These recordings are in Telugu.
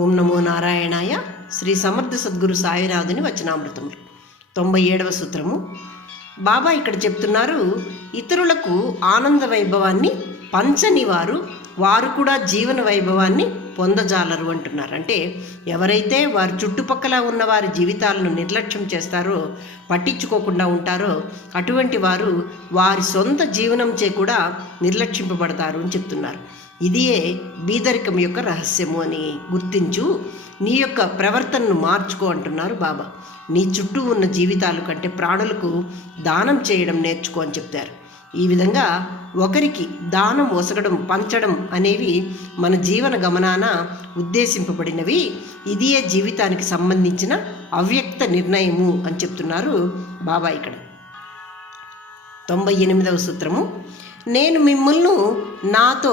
ఓం నమో నారాయణాయ. శ్రీ సమర్థ సద్గురు సాయినాథుని వచనామృతములు 97వ సూత్రము. బాబా ఇక్కడ చెప్తున్నారు, ఇతరులకు ఆనంద వైభవాన్ని పంచని వారు కూడా జీవన వైభవాన్ని పొందజాలరు అంటున్నారు. అంటే ఎవరైతే వారి చుట్టుపక్కల ఉన్న వారి జీవితాలను నిర్లక్ష్యం చేస్తారో, పట్టించుకోకుండా ఉంటారో, అటువంటి వారు వారి సొంత జీవనంచే కూడా నిర్లక్షింపబడతారు అని చెప్తున్నారు. ఇదియే బీదరికం యొక్క రహస్యము అని గుర్తించు, నీ యొక్క ప్రవర్తనను మార్చుకో అంటున్నారు బాబా. నీ చుట్టూ ఉన్న జీవితాల కంటే ప్రాణులకు దానం చేయడం నేర్చుకో అని చెప్తారు. ఈ విధంగా ఒకరికి దానం ఒసగడం, పంచడం అనేవి మన జీవన గమనాన ఉద్దేశింపబడినవి. ఇదియే జీవితానికి సంబంధించిన అవ్యక్త నిర్ణయము అని చెప్తున్నారు బాబా ఇక్కడ. 98వ సూత్రము. నేను మిమ్మల్ని నాతో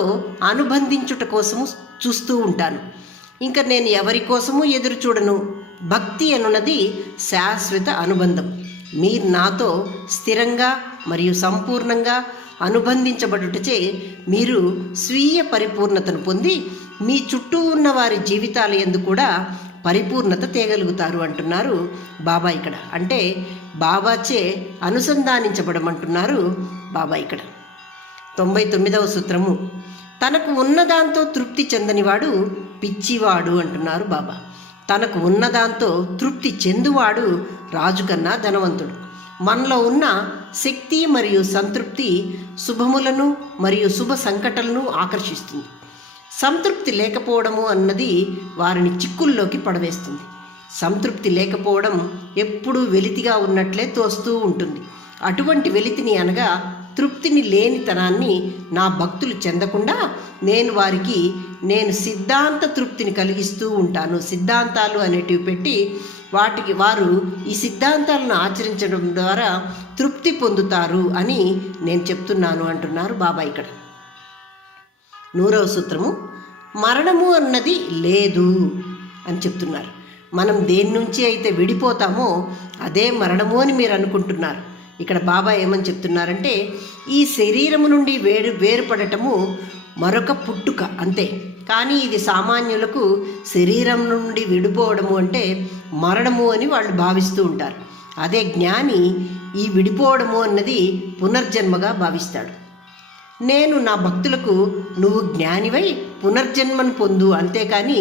అనుబంధించుట కోసము చూస్తూ ఉంటాను, ఇంకా నేను ఎవరి కోసము ఎదురు చూడను. భక్తి అనున్నది శాశ్వత అనుబంధం. మీరు నాతో స్థిరంగా మరియు సంపూర్ణంగా అనుబంధించబడుటచే మీరు స్వీయ పరిపూర్ణతను పొంది మీ చుట్టూ ఉన్న వారి జీవితాల యందు కూడా పరిపూర్ణత తేగలుగుతారు అంటున్నారు బాబా ఇక్కడ. అంటే బాబాచే అనుసంధానించబడమంటున్నారు బాబా ఇక్కడ. 99వ సూత్రము. తనకు ఉన్నదాంతో తృప్తి చెందనివాడు పిచ్చివాడు అంటున్నారు బాబా. తనకు ఉన్నదాంతో తృప్తి చెందువాడు రాజు కన్నా ధనవంతుడు. మనలో ఉన్న శక్తి మరియు సంతృప్తి శుభములను మరియు శుభ సంకటాలను ఆకర్షిస్తుంది. సంతృప్తి లేకపోవడము అన్నది వారిని చిక్కుల్లోకి పడవేస్తుంది. సంతృప్తి లేకపోవడం ఎప్పుడూ వెలితిగా ఉన్నట్లే తోస్తూ ఉంటుంది. అటువంటి వెలితిని అనగా తృప్తిని లేనితనాన్ని నా భక్తులు చెందకుండా నేను సిద్ధాంత తృప్తిని కలిగిస్తూ ఉంటాను. సిద్ధాంతాలు అనేటివి పెట్టి వారు ఈ సిద్ధాంతాలను ఆచరించడం ద్వారా తృప్తి పొందుతారు అని నేను చెప్తున్నాను అంటున్నారు బాబా ఇక్కడ. 100వ సూత్రము. మరణము అన్నది లేదు అని చెప్తున్నారు. మనం దేని నుంచి అయితే విడిపోతామో అదే మరణము అని మీరు అనుకుంటున్నారు. ఇక్కడ బాబా ఏమని చెప్తున్నారంటే, ఈ శరీరము నుండి వేరుపడటము మరొక పుట్టుక అంతే. కానీ ఇది సామాన్యులకు శరీరం నుండి విడిపోవడము అంటే మరణము అని వాళ్ళు భావిస్తూ ఉంటారు. అదే జ్ఞాని ఈ విడిపోవడము అన్నది పునర్జన్మగా భావిస్తాడు. నేను నా భక్తులకు నువ్వు జ్ఞానివై పునర్జన్మను పొందు, అంతేకాని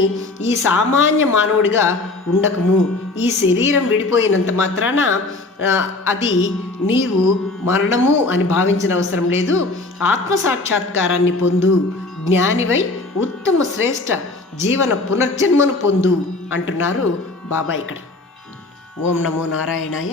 ఈ సామాన్య మానవుడిగా ఉండకము. ఈ శరీరం విడిపోయినంత మాత్రాన అది నీవు మరణము అని భావించిన అవసరం లేదు. ఆత్మసాక్షాత్కారాన్ని పొందు, జ్ఞానివై ఉత్తమ శ్రేష్ఠ జీవన పునర్జన్మను పొందు అంటున్నారు బాబా ఇక్కడ. ఓం నమో నారాయణాయ.